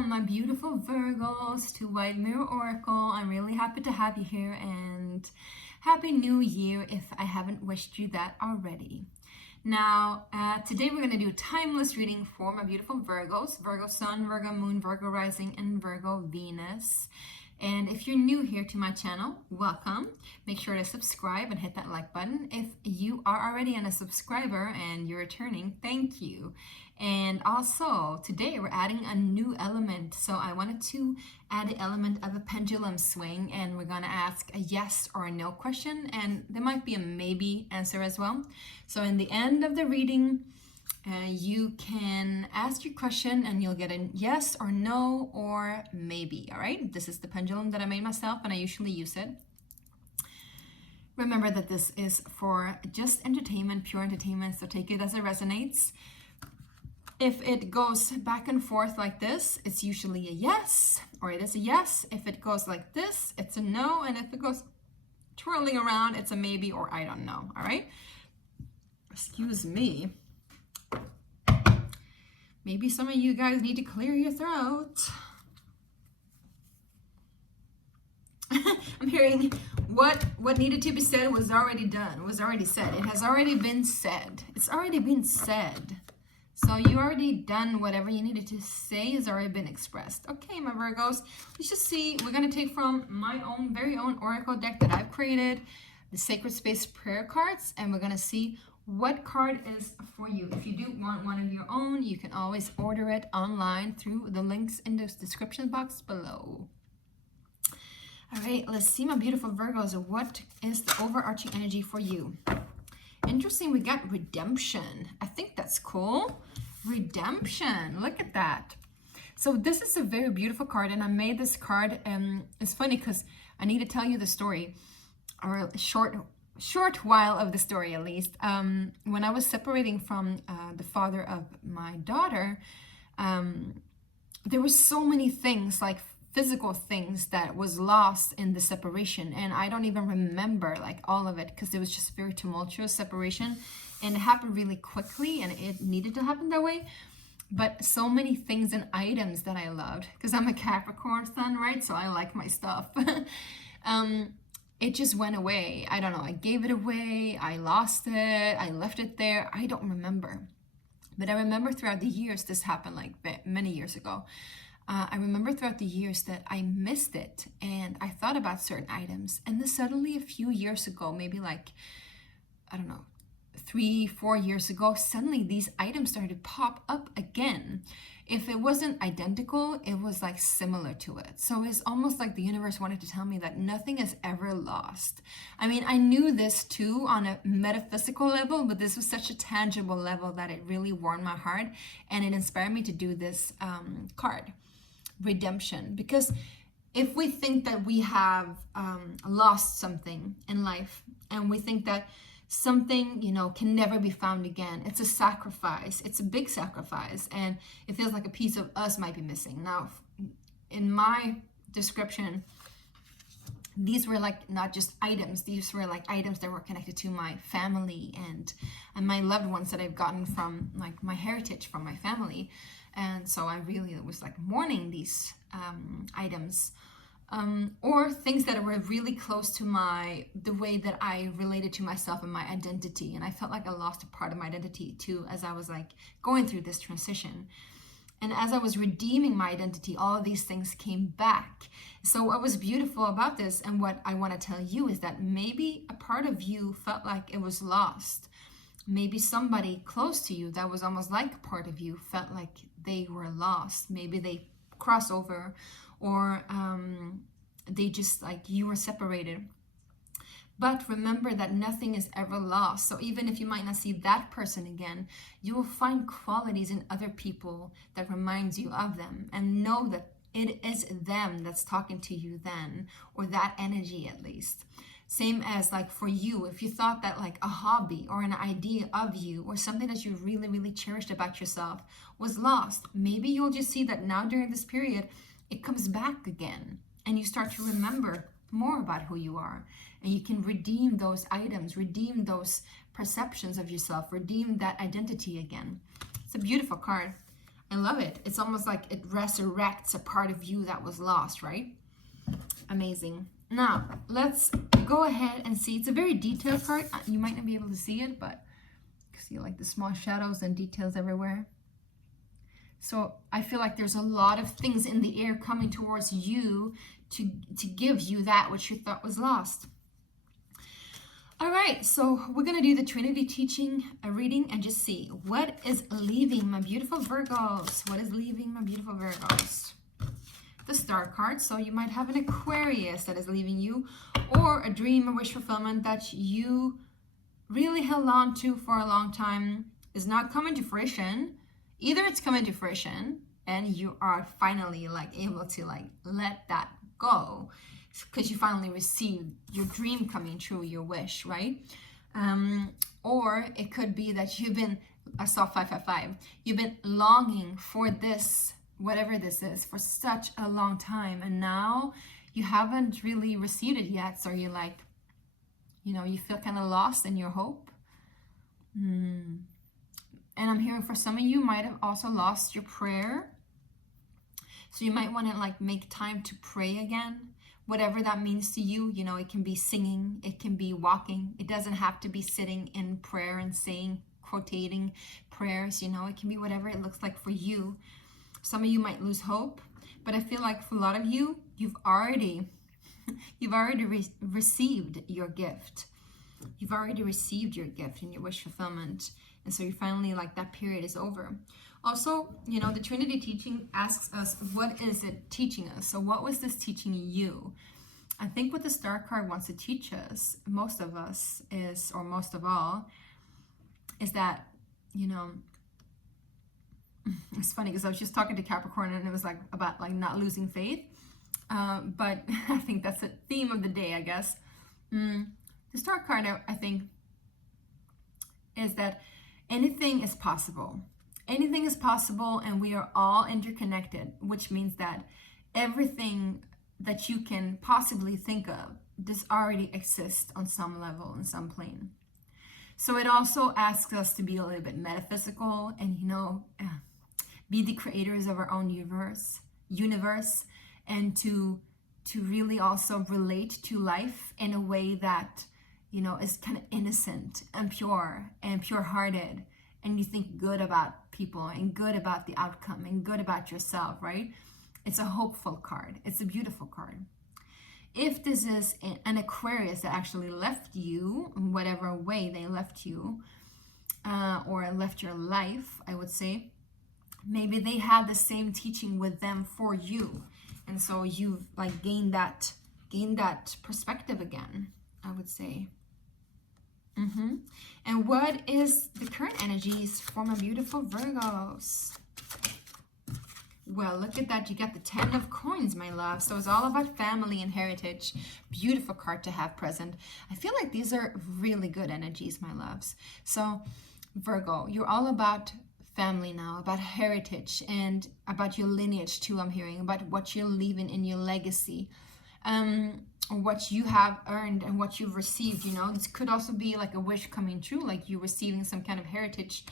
Welcome, my beautiful Virgos, to White Mirror Oracle. I'm really happy to have you here, and Happy New Year if I haven't wished you that already. Now, today we're going to do a timeless reading for my beautiful Virgos, Virgo Sun, Virgo Moon, Virgo Rising, and Virgo Venus. And if you're new here to my channel, welcome. Make sure to subscribe and hit that like button. If you are already a subscriber and you're returning, thank you. And also, today we're adding a new element. So I wanted to add the element of a pendulum swing, and we're gonna ask a yes or a no question, and there might be a maybe answer as well. So in the end of the reading, you can ask your question and you'll get a yes or no or maybe. All right, this is the pendulum that I made myself, and I usually use it. Remember that this is for just entertainment, pure entertainment, so take it as it resonates. If it goes back and forth like this, it's usually a yes, or it is a yes. If it goes like this, it's a no, and if it goes twirling around, it's a maybe or I don't know. All right, excuse me. Maybe some of you guys need to clear your throat. I'm hearing what needed to be said was already done, was already said. It has already been said. It's already been said. So you already done whatever you needed to say has already been expressed. Okay, my Virgos, let's just see. We're going to take from my own, very own Oracle deck that I've created, the Sacred Space Prayer cards, and we're going to see what card is for you. If you do want one of your own, you can always order it online through the links in the description box below. All right, let's see, my beautiful Virgos, what is the overarching energy for you? Interesting, we got redemption. I think that's cool. Redemption, look at that. So this is a very beautiful card, and I made this card, and it's funny because I need to tell you the story, or a short while of the story at least. When I was separating from the father of my daughter, there were so many things, like physical things, that was lost in the separation, and I don't even remember like all of it because it was just very tumultuous separation, and it happened really quickly, and it needed to happen that way. But so many things and items that I loved, because I'm a Capricorn sun, right? So I like my stuff. It just went away. I don't know, I gave it away, I lost it, I left it there, I don't remember. But I remember throughout the years, this happened like many years ago. I remember throughout the years that I missed it, and I thought about certain items, and then suddenly a few years ago, maybe like, I don't know, 3-4 years ago, suddenly these items started to pop up again. If it wasn't identical, it was like similar to it. So it's almost like the universe wanted to tell me that nothing is ever lost. I mean, I knew this too on a metaphysical level, but this was such a tangible level that it really warmed my heart, and it inspired me to do this card, redemption. Because if we think that we have lost something in life, and we think that something, you know, can never be found again, it's a sacrifice, it's a big sacrifice, and it feels like a piece of us might be missing. Now, in my description, these were like not just items, these were like items that were connected to my family and my loved ones that I've gotten from like my heritage from my family. And so I really was like mourning these items, or things that were really close to the way that I related to myself and my identity. And I felt like I lost a part of my identity too, as I was like going through this transition. And as I was redeeming my identity, all of these things came back. So what was beautiful about this, and what I want to tell you, is that maybe a part of you felt like it was lost. Maybe somebody close to you that was almost like a part of you felt like they were lost. Maybe they crossed over, or they just like you were separated. But remember that nothing is ever lost. So even if you might not see that person again, you will find qualities in other people that reminds you of them, and know that it is them that's talking to you then, or that energy at least. Same as like for you, if you thought that like a hobby or an idea of you or something that you really, really cherished about yourself was lost, maybe you'll just see that now during this period, it comes back again, and you start to remember more about who you are, and you can redeem those items, redeem those perceptions of yourself, redeem that identity again. It's a beautiful card. I love it. It's almost like it resurrects a part of you that was lost, right? Amazing. Now, let's go ahead and see. It's a very detailed card. You might not be able to see it, but you see like the small shadows and details everywhere. So I feel like there's a lot of things in the air coming towards you to give you that which you thought was lost. All right, so we're going to do the Trinity teaching reading and just see what is leaving my beautiful Virgos. What is leaving my beautiful Virgos? The Star card. So you might have an Aquarius that is leaving you, or a dream or wish fulfillment that you really held on to for a long time is not coming to fruition. Either it's coming to fruition and you are finally like able to like let that go, because you finally received your dream coming true, your wish, right? Or it could be that you've been, I saw 555, you've been longing for this, whatever this is, for such a long time, and now you haven't really received it yet, so you're like, you know, you feel kind of lost in your hope. And I'm hearing for some of you might have also lost your prayer, so you might want to like make time to pray again. Whatever that means to you, you know, it can be singing, it can be walking. It doesn't have to be sitting in prayer and saying, quotating prayers, you know, it can be whatever it looks like for you. Some of you might lose hope, but I feel like for a lot of you, you've already received your gift. You've already received your gift and your wish fulfillment. And so you finally, like, that period is over. Also, you know, the Trinity teaching asks us, what is it teaching us? So what was this teaching you? I think what the Star card wants to teach us, most of us is, or most of all, is that, you know, it's funny because I was just talking to Capricorn and it was like about like not losing faith. But I think that's the theme of the day, I guess. The Star card, I think, is that anything is possible. Anything is possible, and we are all interconnected, which means that everything that you can possibly think of, this already exists on some level, in some plane. So it also asks us to be a little bit metaphysical and, you know, be the creators of our own universe, and to really also relate to life in a way that, you know, is kind of innocent and pure-hearted, and you think good about people and good about the outcome and good about yourself, right? It's a hopeful card. It's a beautiful card. If this is an Aquarius that actually left you, in whatever way they left you, or left your life, I would say, maybe they had the same teaching with them for you. And so you've like gained that perspective again, I would say. And what is the current energies for my beautiful Virgos? Well, look at that. You got the 10 of coins, my love. So it's all about family and heritage. Beautiful card to have present. I feel like these are really good energies, my loves. So Virgo, you're all about family now, about heritage, and about your lineage too, I'm hearing, about what you're leaving in your legacy. What you have earned and what you've received, you know. This could also be like a wish coming true, like you receiving some kind of heritage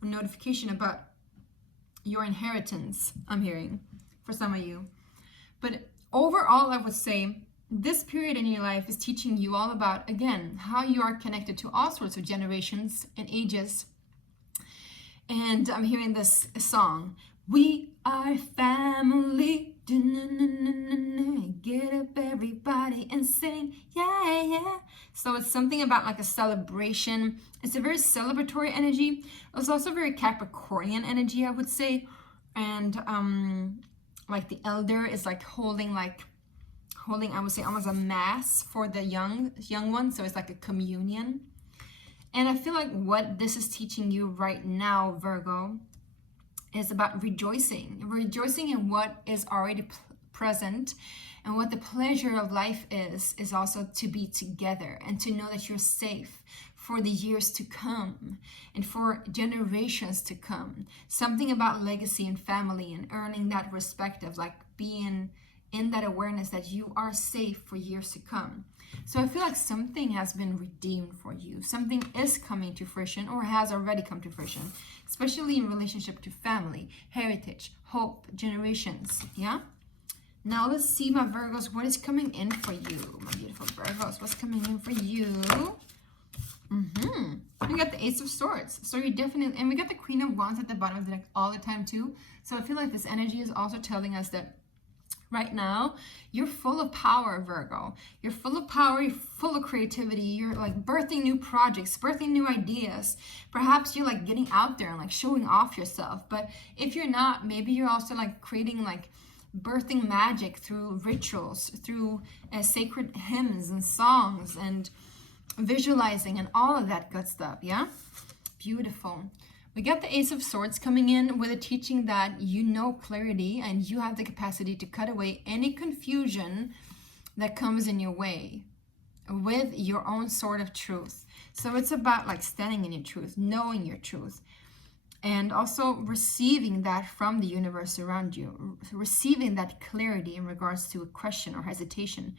or notification about your inheritance, I'm hearing, for some of you. But overall, I would say this period in your life is teaching you all about, again, how you are connected to all sorts of generations and ages. And I'm hearing this song, we are family. Get up everybody and sing, yeah, yeah. So it's something about like a celebration. It's a very celebratory energy. It's also very Capricornian energy, I would say. And like the elder is like holding, I would say, almost a mass for the young ones. So it's like a communion. And I feel like what this is teaching you right now, Virgo, is about rejoicing in what is already present, and what the pleasure of life is also to be together and to know that you're safe for the years to come and for generations to come. Something about legacy and family and earning that respect of like being in that awareness that you are safe for years to come. So I feel like something has been redeemed for you. Something is coming to fruition or has already come to fruition, especially in relationship to family, heritage, hope, generations. Yeah? Now let's see, my Virgos, what is coming in for you? My beautiful Virgos, what's coming in for you? We got the Ace of Swords. So you're definitely, and we got the Queen of Wands at the bottom of the deck all the time too. So I feel like this energy is also telling us that right now, you're full of power, Virgo. You're full of power, you're full of creativity. You're like birthing new projects, birthing new ideas. Perhaps you're like getting out there and like showing off yourself. But if you're not, maybe you're also like creating like birthing magic through rituals, through sacred hymns and songs and visualizing and all of that good stuff. Yeah? Beautiful. We got the Ace of Swords coming in with a teaching that you know clarity and you have the capacity to cut away any confusion that comes in your way with your own sort of truth. So it's about like standing in your truth, knowing your truth, and also receiving that from the universe around you, receiving that clarity in regards to a question or hesitation.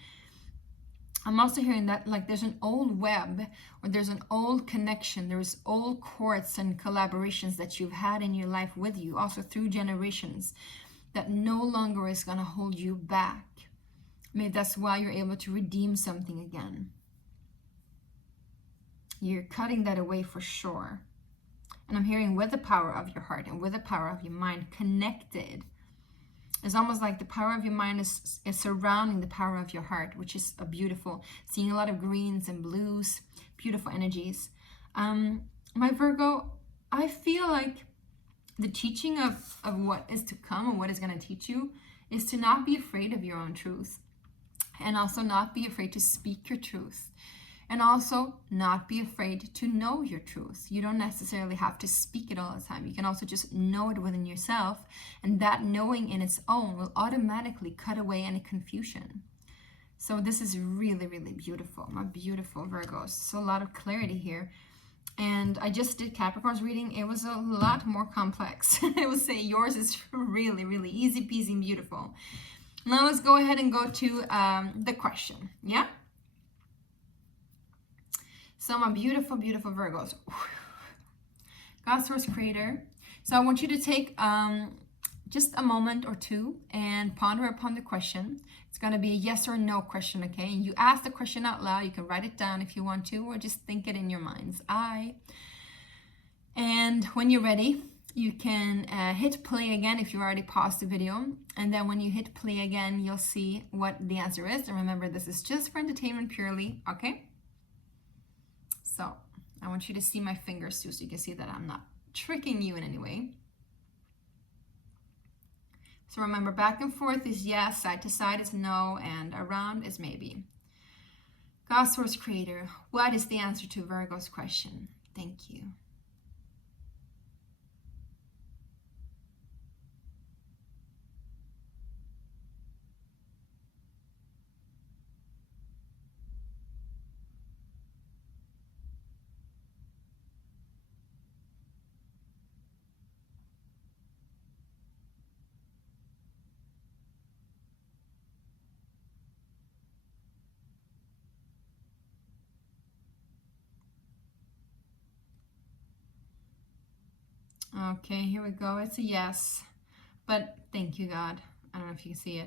I'm also hearing that like there's an old web or there's an old connection. There's old cords and collaborations that you've had in your life with you, also through generations, that no longer is going to hold you back. Maybe that's why you're able to redeem something again. You're cutting that away for sure. And I'm hearing with the power of your heart and with the power of your mind connected. It's almost like the power of your mind is surrounding the power of your heart, which is a beautiful, seeing a lot of greens and blues, beautiful energies. My Virgo, I feel like the teaching of what is to come and what is going to teach you is to not be afraid of your own truth, and also not be afraid to speak your truth, and also not be afraid to know your truth. You don't necessarily have to speak it all the time. You can also just know it within yourself, and that knowing in its own will automatically cut away any confusion. So this is really, really beautiful, my beautiful Virgos. So a lot of clarity here. And I just did Capricorn's reading. It was a lot more complex. I would say yours is really, really easy peasy and beautiful. Now let's go ahead and go to the question. Yeah? So my beautiful, beautiful Virgos. God, Source, Creator. So I want you to take just a moment or two and ponder upon the question. It's going to be a yes or no question, okay? And you ask the question out loud. You can write it down if you want to, or just think it in your mind's eye. And when you're ready, you can hit play again if you already paused the video. And then when you hit play again, you'll see what the answer is. And remember, this is just for entertainment purely, okay? So I want you to see my fingers too, so you can see that I'm not tricking you in any way. So remember, back and forth is yes, side to side is no, and around is maybe. God, Source, Creator, what is the answer to Virgo's question? Thank you. Okay, here we go. It's a yes. But thank you, God. I don't know if you can see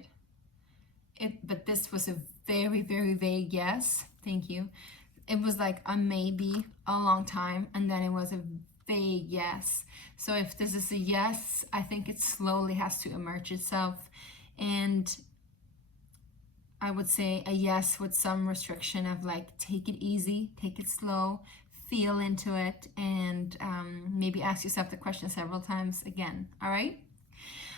it. But this was a very, very vague yes. Thank you. It was like a maybe a long time, and then it was a vague yes. So if this is a yes, I think it slowly has to emerge itself. And I would say a yes with some restriction of like, take it easy, take it slow, feel into it, and maybe ask yourself the question several times again. All right?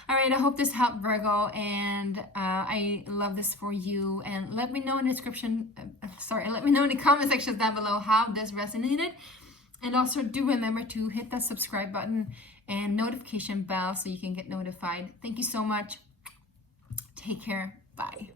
All right, I hope this helped, Virgo, and I love this for you. And let me know in the description, let me know in the comment sections down below how this resonated. And also do remember to hit that subscribe button and notification bell so you can get notified. Thank you so much. Take care. Bye.